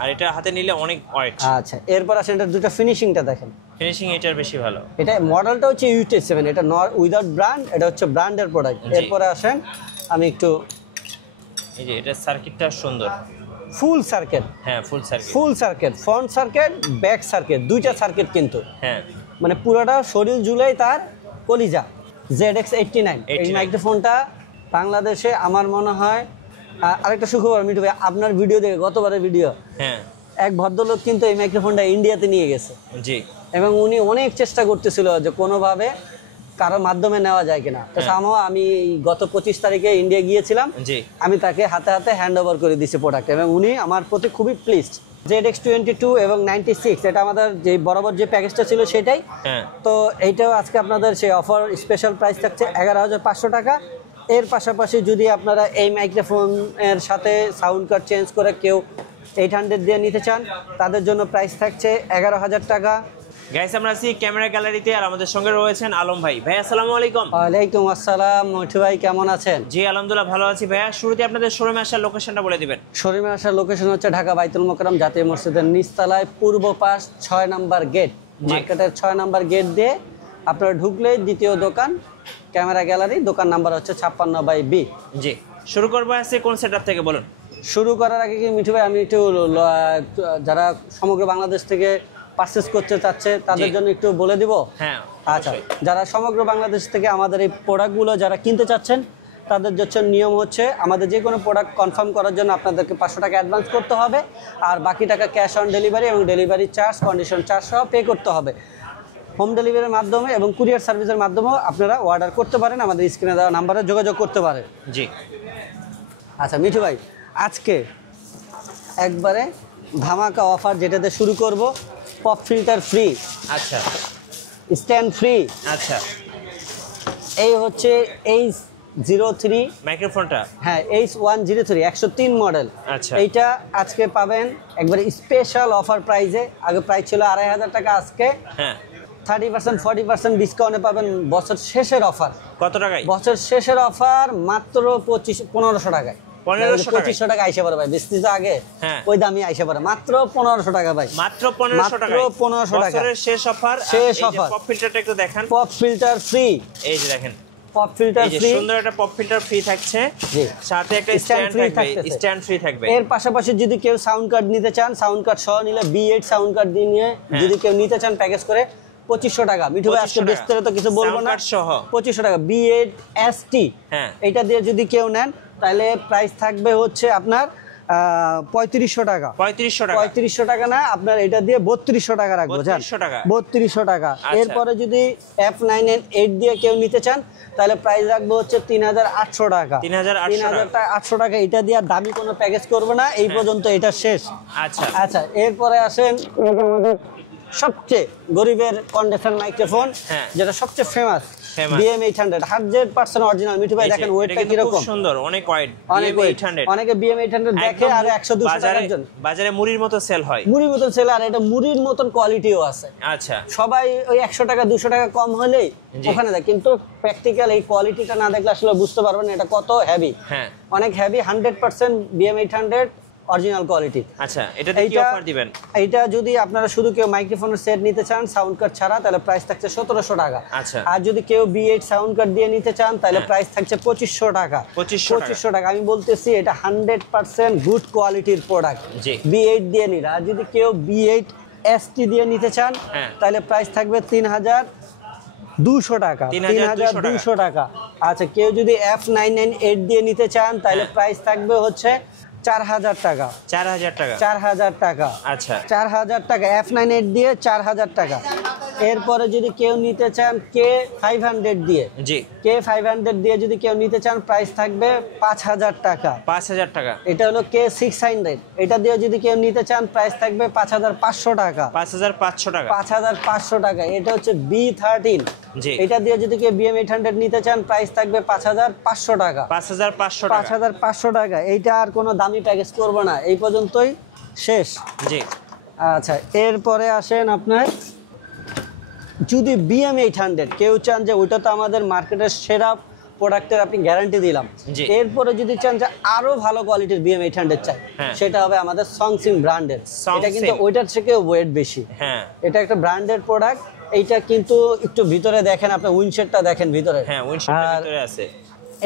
আর এটা হাতে নিলে অনেক ওয়েট। আচ্ছা, এরপর আসেন এটা দুটো ফিনিশিংটা দেখেন। ফিনিশিং এটার বেশি ভালো। এটা মডেলটা হচ্ছে UT7, এটা উইদাউট ব্র্যান্ড, এটা হচ্ছে ব্র্যান্ডের প্রোডাক্ট। এরপরে আসেন আমি একটু, এই যে এটা সার্কিটটা সুন্দর, ফুল সার্কিট। হ্যাঁ full circuit, full circuit, front circuit, back circuit, দুইটা সার্কিট কিন্তু। হ্যাঁ মানে পুরোটা শরীর জুলাই তার কলিজা। ZX89 এই মাইক্রোফোনটা বাংলাদেশে আমার মনে হয় আরেকটা সুখবর মিঠু ভাই, আপনার ভিডিও দেখে, গতবারের ভিডিও, হ্যাঁ এক ভদ্রলোক কিন্তু এই মাইক্রোফোনটা ইন্ডিয়াতে নিয়ে গেছে। জি। এবং উনি অনেক চেষ্টা করতেছিল যে কোনোভাবে কারোর মাধ্যমে নেওয়া যায় কিনা। তো আমি গত 25 তারিখে ইন্ডিয়া গিয়েছিলাম, আমি তাকে হাতে হাতে হ্যান্ড ওভার করে দিয়েছি প্রোডাক্ট, এবং উনি আমার প্রতি খুবই প্লিজড। ZX22 এবং 96 এটা আমাদের যে বরাবর যে প্যাকেজটা ছিল সেটাই। তো এইটাও আজকে আপনাদের সেই অফার স্পেশাল প্রাইস থাকছে 11,500 টাকা। এর পাশাপাশি যদি আপনারা এই মাইক্রোফোনের সাথে সাউন্ড কার্ড চেঞ্জ করে কেউ 800 দিয়ে নিতে চান, তাদের জন্য প্রাইস থাকছে 11,000 টাকা। গাইস আমরা আছি ক্যামেরা গ্যালারিতে, আর আমাদের সঙ্গে রয়েছেন আলম ভাই। ভাই আসসালামু আলাইকুম। ওয়ালাইকুম আসসালাম। মিঠু ভাই কেমন আছেন? জি আলহামদুলিল্লাহ ভালো আছি ভাইয়া। শুরুতে আপনাদের শোরুমে আসার লোকেশনটা বলে দিবেন। শোরুমে আসার লোকেশন হচ্ছে ঢাকা বাইতুল মোকাররম জাতীয় মসজিদের নিচতলায় পূর্ব পাশ 6 নম্বর গেট, মার্কেটের 6 নম্বর গেট দিয়ে আপনারা ঢুকলেই দ্বিতীয় দোকান ক্যামেরা গ্যালারি, দোকান নাম্বার হচ্ছে 56/B। জি, শুরু করবো আছে কোন সেটআপ থেকে বলুন। শুরু করার আগে কি মিঠু ভাই আমি একটু যারা সমগ্র বাংলাদেশ থেকে পারচেজ করতে চাচ্ছে তাদের জন্য একটু বলে দিব। হ্যাঁ আচ্ছা, যারা সমগ্র বাংলাদেশ থেকে আমাদের এই প্রোডাক্টগুলো যারা কিনতে চাচ্ছেন তাদের হচ্ছে নিয়ম হচ্ছে আমাদের যে কোনো প্রোডাক্ট কনফার্ম করার জন্য আপনাদেরকে 500 টাকা অ্যাডভান্স করতে হবে, আর বাকি টাকা ক্যাশ অন ডেলিভারি এবং ডেলিভারি চার্জ, কন্ডিশন চার্জ সহ পে করতে হবে। হোম ডেলিভারির মাধ্যমে এবং কুরিয়ার সার্ভিসের মাধ্যমেও আপনারা অর্ডার করতে পারেন, আমাদের স্ক্রিনে দেওয়া নাম্বারে যোগাযোগ করতে পারেন। জি। আচ্ছা মিঠু ভাই, আজকে একবারে ধামাকা অফার যেটাতে শুরু করব, পপ ফিল্টার ফ্রি। আচ্ছা, স্ট্যান্ড ফ্রি। আচ্ছা, এই হচ্ছে H03 মাইক্রোফোনটা। হ্যাঁ, H103 103 মডেল। আচ্ছা, এইটা আজকে পাবেন একবারে স্পেশাল অফার প্রাইসে। আগে প্রাইস ছিল 2,500 টাকা, আজকে 30% 40% ডিসকাউন্টে পাবেন। বছর শেষের অফার। কত টাকায়? বছর শেষের অফার মাত্র 1500 টাকায়। 2500 টাকা আইসা পারে ভাই, বেশি তো আগে ওই দামই আইসা পারে, মাত্র 1500 টাকা ভাই, মাত্র 1500 টাকা। 1500 টাকা বছরের শেষ অফার। শেষ অফার। পপ ফিল্টারটা একটু দেখান। পপ ফিল্টার ফ্রি, এই যে দেখেন পপ ফিল্টার ফ্রি, সুন্দর একটা পপ ফিল্টার ফ্রি থাকছে। জি, সাথে একটা স্ট্যান্ড থাকবে, স্ট্যান্ড ফ্রি থাকবে। এর পাশাপাশি যদি কেউ সাউন্ড কার্ড নিতে চান, সাউন্ড কার্ড সহ নিলে B8 সাউন্ড কার্ড দিয়ে নিয়ে যদি কেউ নিতে চান প্যাকেজ করে 2500 টাকা। মিঠু ভাই আজকে বিস্তারিত কিছু বলবো না, 2500 টাকা B8 ST। এটা দিয়ে যদি কেউ নেন তাহলে প্রাইস থাকবে হচ্ছে আপনার 3500 টাকা। 3500 টাকা না, আপনার এটা দিয়ে 3200 টাকা রাখবো। 3200 টাকা। এরপরে যদি F9N8 দিয়ে কেউ নিতে চান তাহলে প্রাইস রাখবো হচ্ছে 3800 টাকা। 3800 টাকা। এটা দিয়ে দামি কোনো প্যাকেজ করবো না, এই পর্যন্ত এটা শেষ। আচ্ছা, এরপরে আসেন আমাদের সবচেয়ে গরিবের কন্ডেন্সার মাইক্রোফোন, যেটা সবচেয়ে ফেমাস, BM800 100% অরিজিনাল। মিঠু ভাই দেখেন ওয়েটটা কি রকম সুন্দর, অনেক ওয়েট। অনেকে BM800 দেখে আর 100-200 টাকার জন্য বাজারে মুড়ির মতো সেল হয়, মুড়ির মতো সেল, আর এটা মুড়ির মতন কোয়ালিটিও আছে। আচ্ছা, সবাই ওই 100 টাকা 200 টাকা কম হলেই ওখানে দেয়, কিন্তু প্র্যাকটিক্যাল এই কোয়ালিটিটা না দেখলে আসলে বুঝতে পারবেন এটা কত হেভি। অনেক হেভি, 100% BM800 অরিজিনাল কোয়ালিটি। আচ্ছা, এটাতে কি অফার দিবেন? এইটা যদি আপনারা শুধু কেউ মাইক্রোফোনের সেট নিতে চান সাউন্ড কার্ড ছাড়া তাহলে প্রাইস থাকছে 1700 টাকা। আচ্ছা, আর যদি কেউ B8 সাউন্ড কার্ড দিয়ে নিতে চান তাহলে প্রাইস থাকছে 2500 টাকা। 2500 টাকা। আমি বলতেছি এটা 100% গুড কোয়ালিটির প্রোডাক্ট B8 দিয়ে নিলে। আর যদি কেউ B8 ST দিয়ে নিতে চান তাহলে প্রাইস থাকবে 3200 টাকা। 3200 টাকা। আচ্ছা, কেউ যদি F9N8 দিয়ে নিতে চান তাহলে প্রাইস থাকবে হচ্ছে 4000 টাকা। 4000 টাকা। আচ্ছা, 4000 টাকা F9N8 দিয়ে 4000 টাকা। এরপরে যদি কেউ নিতে চান K500 দিয়ে, K500 দিয়ে যদি কেউ নিতে চান প্রাইস থাকবে 5000 টাকা। 5000 টাকা। এটা হলো K600, এটা দিয়ে যদি কেউ নিতে চান প্রাইস থাকবে 5500 টাকা। 5500 টাকা। এটা হচ্ছে B13, এটা দিয়ে যদি কেউ BM800 নিতে চান প্রাইস থাকবে 5500 টাকা। 5500 টাকা। এইটা আর কোনো দামি প্যাকেজ করবো না, এই পর্যন্তই শেষ। আচ্ছা, এরপরে আসেন আপনার যদি BM800 কেউ চান যে ওইটা তো আমাদের মার্কেটের সেরা প্রোডাক্টের আপনি গ্যারান্টি দিলাম। এরপরে যদি চান যে আরো ভালো কোয়ালিটির BM800 চাই, সেটা হবে আমাদের সংসিম ব্র্যান্ডের। এটা কিন্তু ওইটার থেকে ওয়েট বেশি। এটা একটা ব্র্যান্ডেড প্রোডাক্ট। এইটা কিন্তু একটু ভিতরে দেখেন, আপনি উইন্ডশেডটা দেখেন ভিতরে। হ্যাঁ, উইন্ডশেডটা ভিতরে আছে।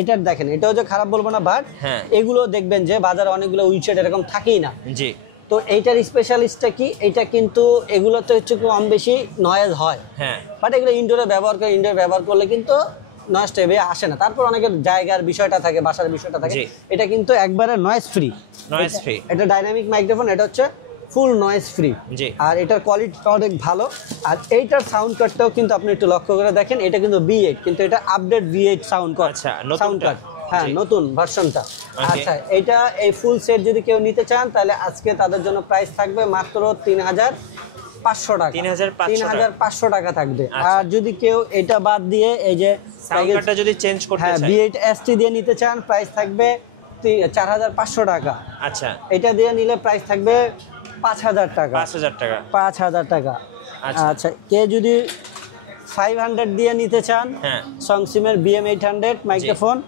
এটার দেখেন, এটাও যে খারাপ বলবো না, বাট এগুলো দেখবেন যে বাজারে অনেকগুলো উইন্ডশেড এরকম থাকেই না। জি। তো এইটার স্পেশালিস্টটা কি, এটা কিন্তু এগুলোতে হচ্ছে কম বেশি নয়েজ হয়। হ্যাঁ, বাট এগুলো ইনডোরে ব্যবহার করে, ইনডোরে ব্যবহার করলে কিন্তু নয়েজটা এভাবে আসে না। তারপর অনেকের জায়গার বিষয়টা থাকে, বাসার বিষয়টা থাকে। এটা কিন্তু একবারে নয়েজ ফ্রি। Noise free. এটা ডাইনামিক মাইক্রোফোন, এটা হচ্ছে ফুল নয়েজ ফ্রি। আর এটার কোয়ালিটিটা অনেক ভালো। আর এইটার সাউন্ড কার্ডটাও কিন্তু আপনি একটু লক্ষ্য করে দেখেন, এটা কিন্তু B8, কিন্তু এটা আপডেট B8 সাউন্ড কার্ড। আচ্ছা, সাউন্ড কার্ড, হ্যাঁ, নতুন ভার্সনটা। আচ্ছা, এটা এই ফুল সেট যদি কেউ নিতে চান, তাহলে আজকে তাদের জন্য প্রাইস থাকবে মাত্র 3500 টাকা। 3500 টাকা থাকবে। আর যদি কেউ এটা বাদ দিয়ে এই যে সাউন্ড কার্ডটা যদি চেঞ্জ করতে চান, B8 ST দিয়ে নিতে চান, প্রাইস থাকবে 4500 টাকা। আচ্ছা, এটা দিয়ে নিলে প্রাইস থাকবে 5000 টাকা। 5000 টাকা। আচ্ছা, কে যদি 500 দিয়ে নিতে চান, সংসিমের BM800 মাইক্রোফোন,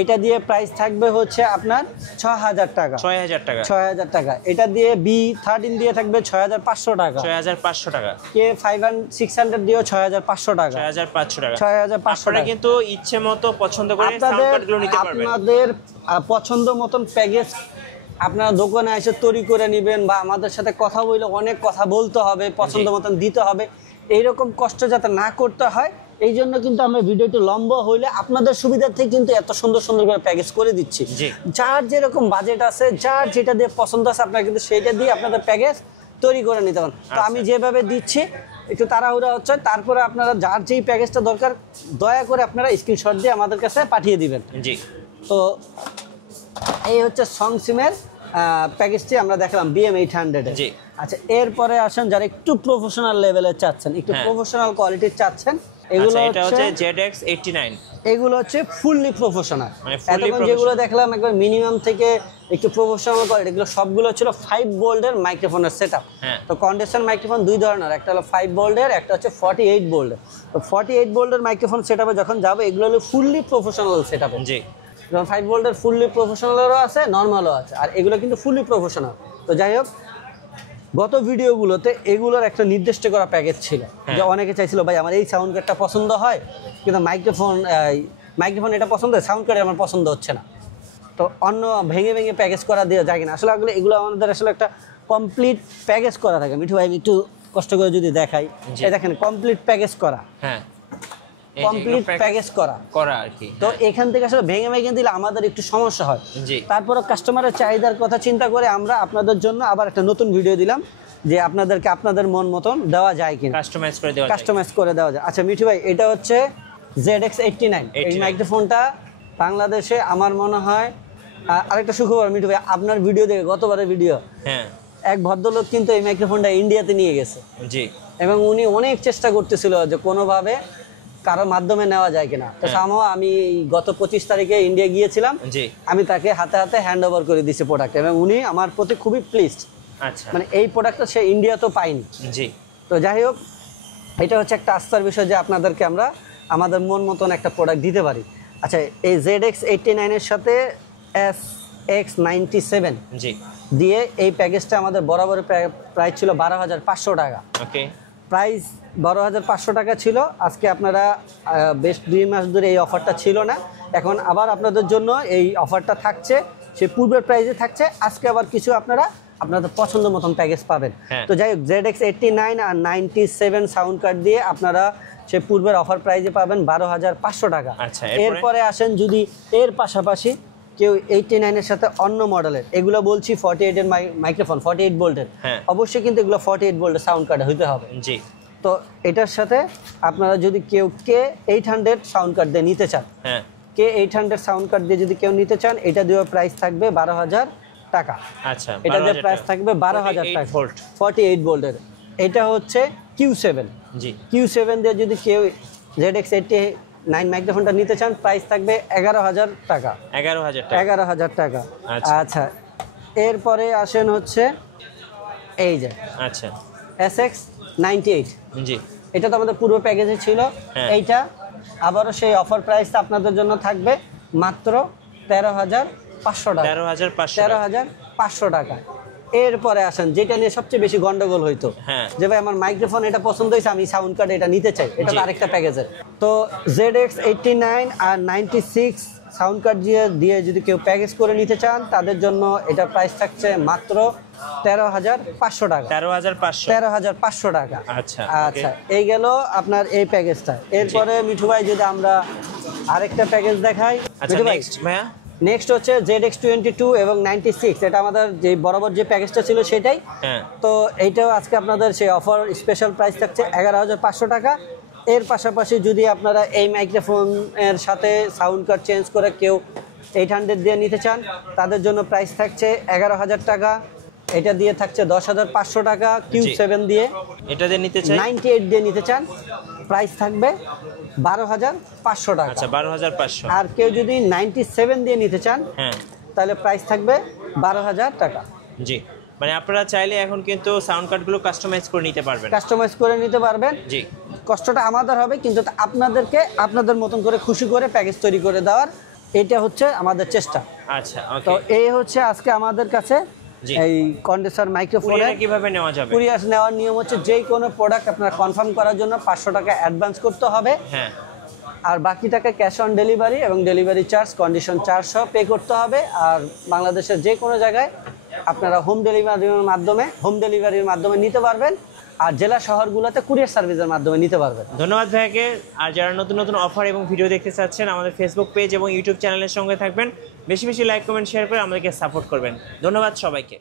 এটা দিয়ে প্রাইস থাকবে হচ্ছে আপনার 6000 টাকা। 6000 টাকা। এটা দিয়ে B13 দিয়ে থাকবে 6500 টাকা। 6500 টাকা। কে 600 দিয়েও 6500 টাকা। 6500 টাকা। কিন্তু ইচ্ছে মতো পছন্দ করে সাউন্ড কার্ডগুলো নিতে পারবেন। আপনাদের পছন্দ মতন প্যাকেজ আপনারা দোকানে এসে তৈরি করে নেবেন, বা আমাদের সাথে কথা বলে অনেক কথা বলতে হবে, পছন্দ মতন দিতে হবে, এইরকম কষ্ট যাতে না করতে হয়, এই জন্য কিন্তু আমরা ভিডিওটি লম্বা হইলে আপনাদের সুবিধার্থে কিন্তু এত সুন্দর সুন্দর করে প্যাকেজ করে দিচ্ছি। যার যেরকম বাজেট আছে, যার যেটা দিয়ে পছন্দ আছে, আপনারা কিন্তু সেইটা দিয়ে আপনাদের প্যাকেজ তৈরি করে নিতে পারেন। তো আমি যেভাবে দিচ্ছি একটু তাড়াহুড়া হচ্ছে, তারপরে আপনারা যার যেই প্যাকেজটা দরকার দয়া করে আপনারা স্ক্রিনশট দিয়ে আমাদের কাছে পাঠিয়ে দিবেন। তো এই হচ্ছে সংসিমের প্যাকেজটি আমরা দেখলাম BM800 এ। আচ্ছা, এরপরে আসেন যারা একটু প্রফেশনাল লেভেলের চাচ্ছেন, একটু প্রফেশনাল কোয়ালিটির চাচ্ছেন, এগুলো হচ্ছে ZX89। এগুলো হচ্ছে ফুললি প্রফেশনাল। এতক্ষণ যেগুলো দেখলাম একবার মিনিমাম থেকে একটু প্রফেশনাল কোয়ালিটি, এগুলো সবগুলো ছিল 5 ভোল্টের মাইক্রোফোনের সেটআপ। তো কন্ডেন্সার মাইক্রোফোন দুই ধরনের, একটা হলো 5 ভোল্টের, একটা হচ্ছে 48 ভোল্টের। তো 48 ভোল্টের মাইক্রোফোন সেটআপে যখন যাবে, এগুলো হলো ফুললি প্রফেশনাল সেটআপ। যেমন 5 ভোল্টের ফুললি প্রফেশনালেরও আছে, নর্মালও আছে, আর এগুলো কিন্তু ফুললি প্রফেশনাল। তো যাই হোক, গত ভিডিওগুলোতে এগুলোর একটা নির্দিষ্ট করা প্যাকেজ ছিল, যে অনেকে চাইছিল ভাই আমার এই সাউন্ড কার্ডটা পছন্দ হয়, কিন্তু মাইক্রোফোন এটা পছন্দ হয়, সাউন্ড কার্ড আমার পছন্দ হচ্ছে না। তো অন্য ভেঙে ভেঙে প্যাকেজ করা দেওয়া যায় কিনা, আসলে এগুলো আমাদের আসলে একটা কমপ্লিট প্যাকেজ করা থাকে। মিঠু ভাই একটু কষ্ট করে যদি দেখাই, এই দেখেন কমপ্লিট প্যাকেজ করা, কমপ্লিট প্যাকেজ করা আর কি। তো এখান থেকে আসলে ভেঙে ভেঙে দিলে আমাদের একটু সমস্যা হয়। তারপরে কাস্টমারের চাহিদার কথা চিন্তা করে আমরা আপনাদের জন্য আবার একটা নতুন ভিডিও দিলাম, যে আপনাদেরকে আপনাদের মন মতন দেওয়া যায় কিনা, কাস্টমাইজ করে দেওয়া যায়। আচ্ছা মিঠু ভাই, এটা হচ্ছে ZX89। এই মাইক্রোফোনটা বাংলাদেশে আমার মনে হয়, আরেকটা সুখবর মিঠু ভাই, আপনার ভিডিও দেখে, গতবারের ভিডিও, এক ভদ্রলোক কিন্তু এই মাইক্রোফোনটা ইন্ডিয়াতে নিয়ে গেছে। এবং উনি অনেক চেষ্টা করতেছিল যে কোনোভাবে কারোর মাধ্যমে নেওয়া যায় কিনা। তো সামহাও আমি গত 25 তারিখে ইন্ডিয়া গিয়েছিলাম, আমি তাকে হাতে হাতে হ্যান্ড ওভার করে দিয়েছি প্রোডাক্ট, এবং উনি আমার প্রতি খুবই প্লিজড। মানে এই প্রোডাক্টটা সে ইন্ডিয়াতেও পাইনি। তো যাই হোক, এটা হচ্ছে একটা আস্থার বিষয় যে আপনাদেরকে আমরা আমাদের মন মতন একটা প্রোডাক্ট দিতে পারি। আচ্ছা, এই ZX89 এর সাথে SX97 দিয়ে এই প্যাকেজটা আমাদের বরাবর প্রাইস ছিল 12500 টাকা। প্রাইস 12500 টাকা ছিল। আজকে আপনারা বেশ 2 মাস ধরে এই অফারটা ছিল না, এখন আবার আপনাদের জন্য এই অফারটা থাকছে, সে পূর্বের প্রাইসে থাকছে। আজকে আবার কিছু আপনারা আপনাদের পছন্দ মতন প্যাকেজ পাবেন। তো যাই হোক, ZX89 আর 97 সাউন্ড কার্ড দিয়ে আপনারা সে পূর্বের অফার প্রাইসে পাবেন 12500 টাকা। এরপরে আসেন, যদি এর পাশাপাশি কেউ 89 এর সাথে অন্য মডেলের, এগুলো বলছি 48 এর মাইক্রোফোন, 48 ভোল্টের, অবশ্যই কিন্তু এগুলো 48 ভোল্টের সাউন্ড কার্ড হইতে হবে। তো এটার সাথে আপনারা যদি কেউ K800 সাউন্ড কার্ড দিয়ে নিতে চান, K800 সাউন্ড কার্ড দিয়ে যদি কেউ নিতে চান, এটা দিয়ে প্রাইস থাকবে 12000 টাকা। এটা দিয়ে প্রাইস থাকবে 12000 টাকা, 48 ভোল্টের। এটা হচ্ছে Q7। Q7 দিয়ে যদি কেউ ZX89 মাইক্রোফোনটা নিতে চান, প্রাইস থাকবে 11000 টাকা। 11000 টাকা। আচ্ছা, এরপরে আসেন হচ্ছে এই যে SX98। এটা তো আমাদের পূর্ব প্যাকেজে ছিল। এইটা আবারও সেই অফার প্রাইসটা আপনাদের জন্য থাকবে মাত্র 13,500 টাকা। 13,500 টাকা। এরপরে আসেন যেটা নিয়ে সবচেয়ে বেশি গন্ডগোল হইতো, যে ভাই আমার মাইক্রোফোন এটা পছন্দ হয়েছে, আমি সাউন্ড কার্ড এটা নিতে চাই, এটা তো আরেকটা প্যাকেজের। তো ZX89 আর 96 সাউন্ড কার্ড দিয়ে যদি কেউ প্যাকেজ করে নিতে চান তাদের জন্য এটা প্রাইস থাকছে মাত্র 13,500 টাকা। 13,500 টাকা। আচ্ছা, এই গেল আপনার এই প্যাকেজটা। এরপরে মিঠু ভাই যদি আমরা আরেকটা প্যাকেজ দেখাই। মিঠু ভাই নেক্সট হচ্ছে ZX22 এবং 96, এটা আমাদের যে বরাবর যে প্যাকেজটা ছিল সেটাই। তো এইটাও আজকে আপনাদের সেই অফার স্পেশাল প্রাইস থাকছে 11,500 টাকা। এর পাশাপাশি যদি আপনারা এই মাইক্রোফোনের সাথে সাউন্ড কার্ড চেঞ্জ করে কেউ 800 দিয়ে নিতে চান তাদের জন্য প্রাইস থাকছে 11,000 টাকা। এটা দিয়ে থাকছে 10,500 টাকা। Q7 দিয়ে এটা দিয়ে নিতে চান, 98 দিয়ে নিতে চান প্রাইস থাকবে 12,500 টাকা। আচ্ছা, 12,500। আর কেউ যদি 97 দিয়ে নিতে চান তাহলে প্রাইস থাকবে 12,000 টাকা। জি, মানে আপনারা চাইলে এখন কিন্তু সাউন্ড কার্ডগুলো কাস্টমাইজ করে নিতে পারবেন। জি, কষ্টটা আমাদের হবে, কিন্তু আপনাদেরকে আপনাদের মতন করে খুশি করে প্যাকেজ তৈরি করে দেওয়ার এটা হচ্ছে আমাদের চেষ্টা। আচ্ছা, তো এই হচ্ছে আজকে আমাদের কাছে এই কন্ডেন্সার মাইক্রোফোন কিভাবে নেওয়া যাবে। কুরিয়ার নেওয়ার নিয়ম হচ্ছে যে কোনো প্রোডাক্ট আপনারা কনফার্ম করার জন্য 500 টাকা অ্যাডভান্স করতে হবে। আর বাকি টাকা ক্যাশ অন ডেলিভারি এবং ডেলিভারি চার্জ, কন্ডিশন চার্জ সহ পে করতে হবে। আর বাংলাদেশের যে কোনো জায়গায় আপনারা হোম ডেলিভারির মাধ্যমে নিতে পারবেন। আর জেলা শহরগুলোতে কুরিয়ার সার্ভিসের মাধ্যমে নিতে পারবেন। ধন্যবাদ ভাইকে। আর যারা নতুন নতুন অফার এবং ভিডিও দেখতে চাচ্ছেন আমাদের ফেসবুক পেজ এবং ইউটিউব চ্যানেলের সঙ্গে থাকবেন। বেশি বেশি লাইক, কমেন্ট, শেয়ার করে আমাদেরকে সাপোর্ট করবেন। ধন্যবাদ সবাইকে।